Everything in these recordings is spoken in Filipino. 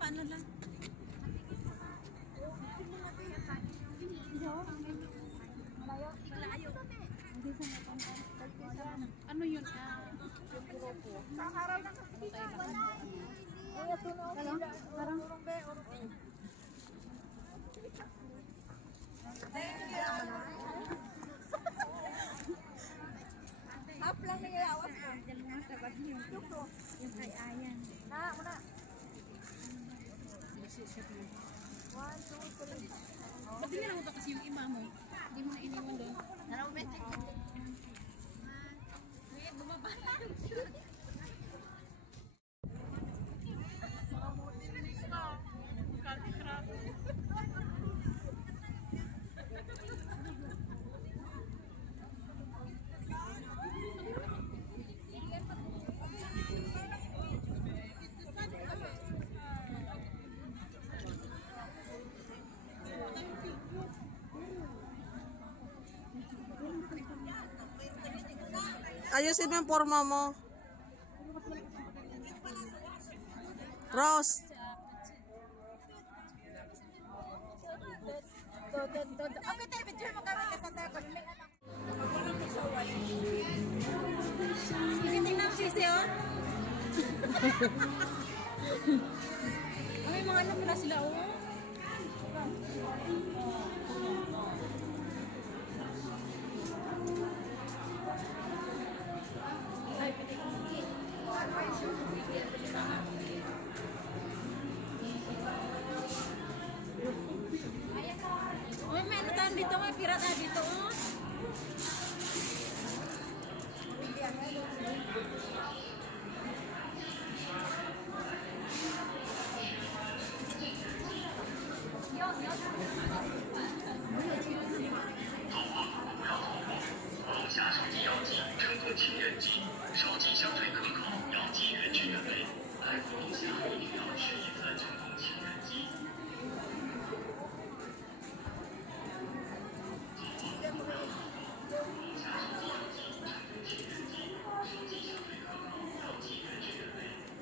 Paano lang? Ano yun? Yung grupo. Up lang na yung awas ko. Yung kay Ayan. Na, muna. 1, 2, 3. Ba't nga lang ba kasi yung iba mo? Hindi mo na iniwan doon. Narometric. Wait, bumaba na yung mga mutinig ka. Kati-krap. Ayusin mo yung forma mo. Rose. Okay, tayo, picture mo kami sa second. Sisi, tingnan mo sisi, oh. May mga anak na sila, oh. Uy, may ano tayo dito, may pirata dito, oh.下手机药剂称作清原剂，烧剂相对可靠，药剂原汁原味。来福龙虾一定要吃一次正宗清原剂。下手机药剂称作清原剂，烧剂相对可靠，药剂原汁原味。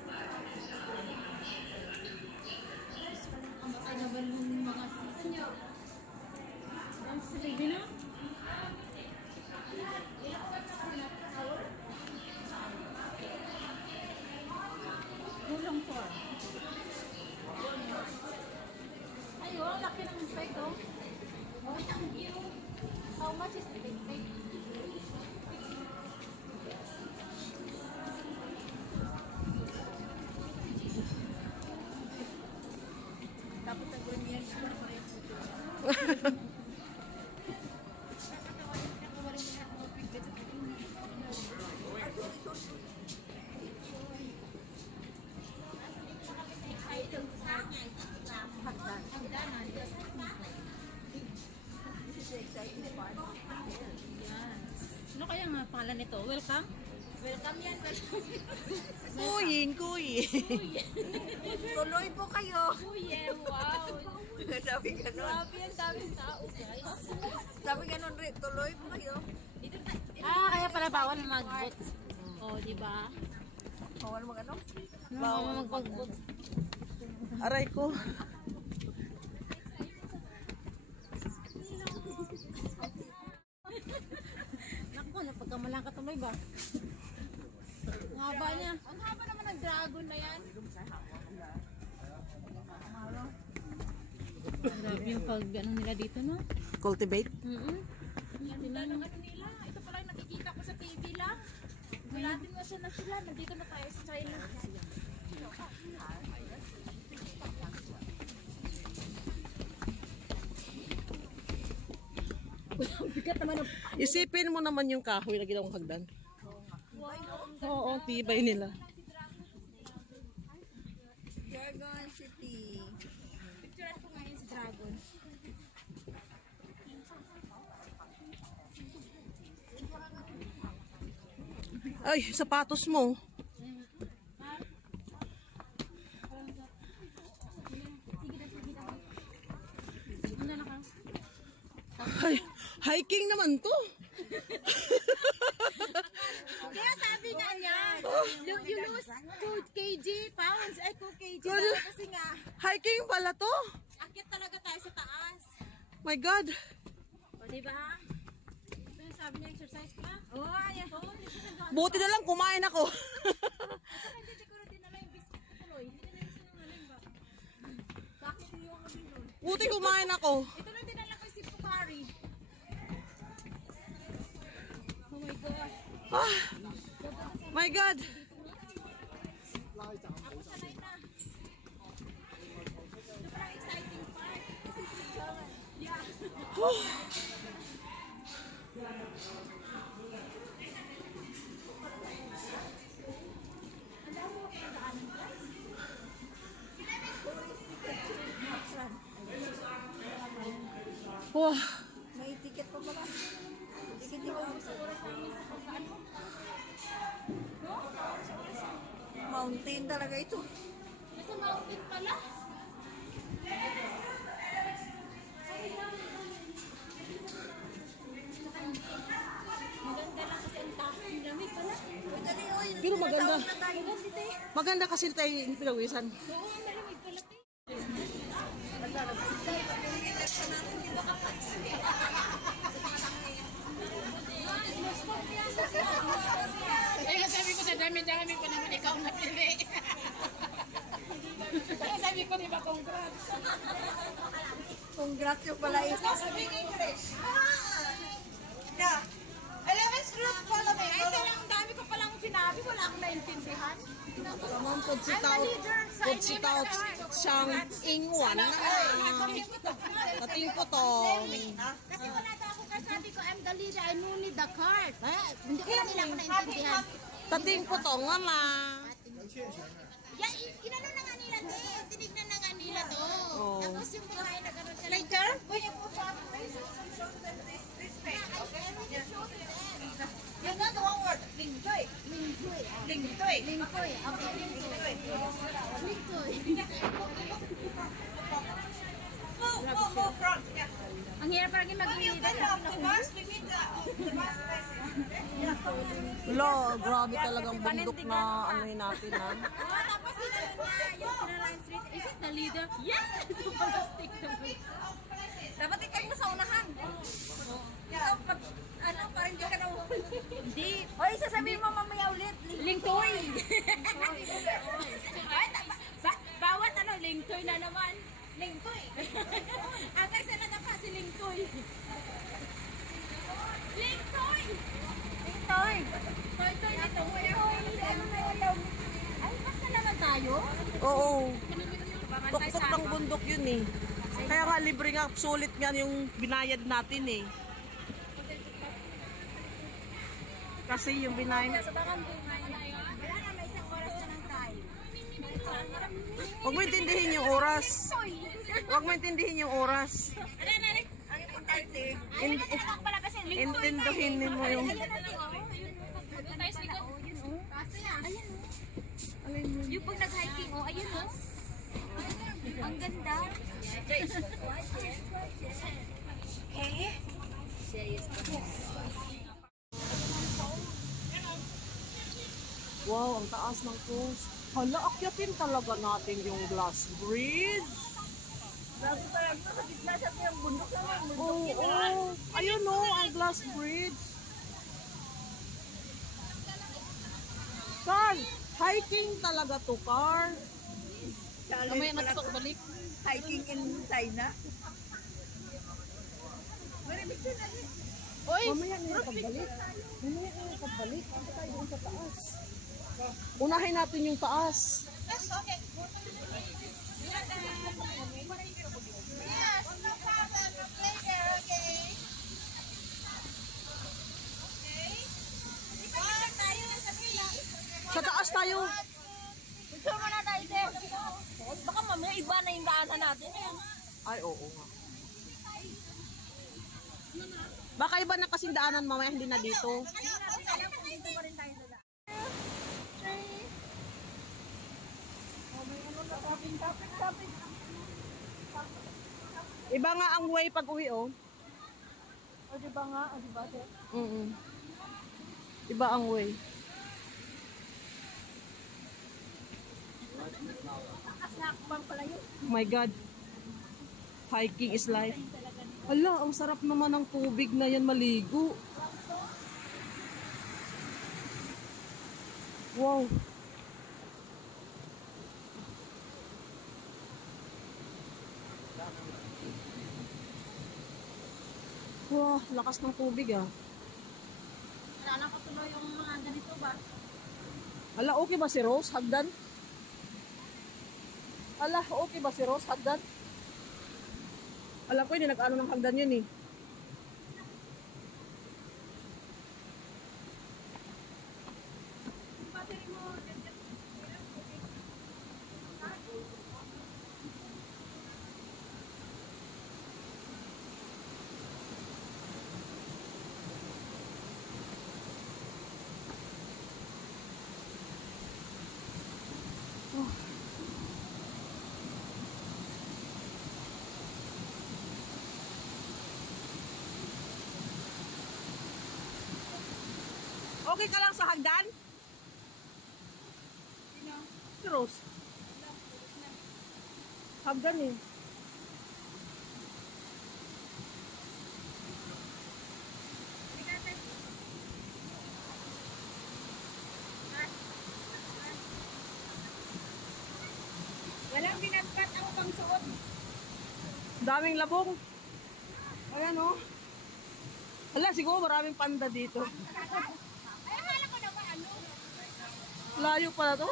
来福龙虾一定要吃一次正宗清原剂。Ang baka naman yung mga season nyo. Ang sige na. Gulong po. Ayun, laki ng spike, oh. How much is the big spike? Tapos ang gawin niya sa Ano kaya nga pangalan nito? Welcome? welcome yan. Kuying, kuying. Tuloy po kayo. Kuya, wow! Sabi ganun. Grabe yan, daming tao, guys. Sabi ganun rin, tuloy po kayo. Kaya pala bawal mag-boots. Oh, di ba? Bawal mag ano? Bawal mag-boots. Aray ko. Naku, napagkamalang ka tuloy ba? Ang haba niya. Ang haba naman ng dragon na yan. Grabe yung pag ano nila dito, no? Cultivate. Ganda ng ano nila. Ito pala yung nakikita ko sa TV lang. Malatin mo siya na sila. Nandito na tayo sa China. Bigat naman ang... Isipin mo naman yung kahoy na ginawang hagdan. Oo, tibay nila. Dragon City. Picture ko ngayon si Dragon. Ay, sapatos mo. Ay, hiking naman to. Kaya sabi nga niya, you lose 2 kg pound. Once ay 2 kg na kasi nga, Hiking pala to. akit talaga tayo sa taas. My God. O, diba? Ito yung sabi niya, exercise pa. Oo, ayan. Oo, hindi siya nag- Buti na lang kumain ako. Hindi ko na dinala yung biscuit ko tuloy. Hindi na yung sinungaling ba? Bakit yung kami doon? Buti kumain ako. Ito na dinala ko si Pukari. Oh my God. Ah, my God. Ako sanay na. Ito parang exciting part. This is the challenge. Yeah. Wow. May ticket pa ba? Ticket di ba? Mountain talaga ito. Nasa mountain pala. Maganda lang kasi ang tapo ng lamig pala. Pero maganda. Maganda dito eh. Maganda kasi tayo pinawisan. Oo, ang malamig pala. Kaya sabi ko sa dami-dami pa naman ikaw napili. Kaya sabi ko, di ba, congrats. Congrats yung pala ito. Sabi ko, English. Yeah. 11th group, follow me. Ito lang, ang dami ko palang sinabi. Wala akong naintindihan. Tamang podsitaw. Podsitaw siyang ingwan. Tating po to. Kasi wala daw ako kasabi ko, I'm the leader, I no need the card. Hindi ko nila ako naintindihan. Tating po to nga na. Yeah, inano na nga nila to. Tinignan na nga nila to. Oh. Tapos yung babae na gano'n siya. Later, when you put on show them respect. Okay? You know the one word, lingtoy. Lingkoy. Lingtoy. Lingkoy. Okay, lingkoy. Lingkoy. Move front. Yeah. Ang hirap parang When you mag-leader. get off the bus, we meet the bus president. Lo, grabe talagang bundok na ano natin ha. Tapos sinalo niya yung Pinaline Street. Is it the leader? Yes! Plastic naman. Dapat ikaw yung sa unahan. Ikaw, ano, parang hindi ka na Hindi. Hoy, sasabihin mo mamaya ulit. Lingtoy. Ay, bawat ano, lingtoy na naman. Lingtoy. Ang isa na pa si Lingtoy. Lingtoy! Lingtoy. Toy-toy ito. Ay, basta naman tayo. Oo. Tuktok ng bundok yun eh. Kaya nga libre nga, sulit nga yung binayad natin eh. Kasi yung binayad... Wala na, may isang oras na lang tayo. Huwag mo intindihin yung oras. Huwag mo intindihin yung oras. Ang importante, Intindihin mo yung... Yung pag nag-hiking, oh, ayun oh. Ang ganda. Wow, ang taas ng cross. Hala, akyatin talaga natin yung glass bridge. bago talaga sa gitna siya yung bundok naman. Oo, ayun o, ang glass bridge. Carl, hiking talaga to, Carl. Kamay natutok balik. Hiking in China. Mamaya na yung pagbalik. Mamaya na yung pagbalik. Punta tayo doon sa taas. Unahin natin yung taas. Yes, okay. Yes, no problem. We'll play there, okay? Okay. One, tayo sa tree. Sa taas tayo. Gusto mo na tayo, sir. Baka mamaya iba na yung daanan natin. Ay, oo nga. Baka iba na kasing daanan mamaya, hindi na dito. Dito pa rin tayo sa daan. Iba nga ang way pag uwi, oh. O, diba nga? O, diba, sir? Iba ang way. My God. Hiking is life. Ala, ang sarap naman ng tubig na yan maligo. Wow. Wow, lakas ng tubig ah. Naalala ko tuloy yung mga ganito ba? Ala, okay ba si Rose? Hagdan? Ala, okay ba si Rose? Hagdan? Alam ko, hindi nag-ano ng hagdan yun eh. Okay ka lang sa hagdan? Si Rose. Hagdan eh. Walang binatbat ako pang suot. Daming labong. Ayan oh. Ala, siguro maraming panda dito. Ay, akala ko naman ano. Layo pala to.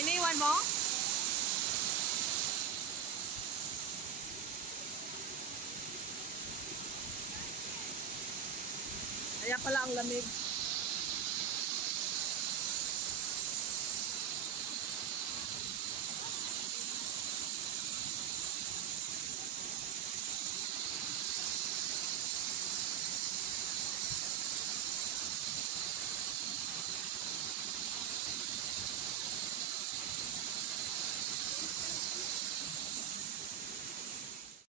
Iniwan mo? Kaya pala ang lamig.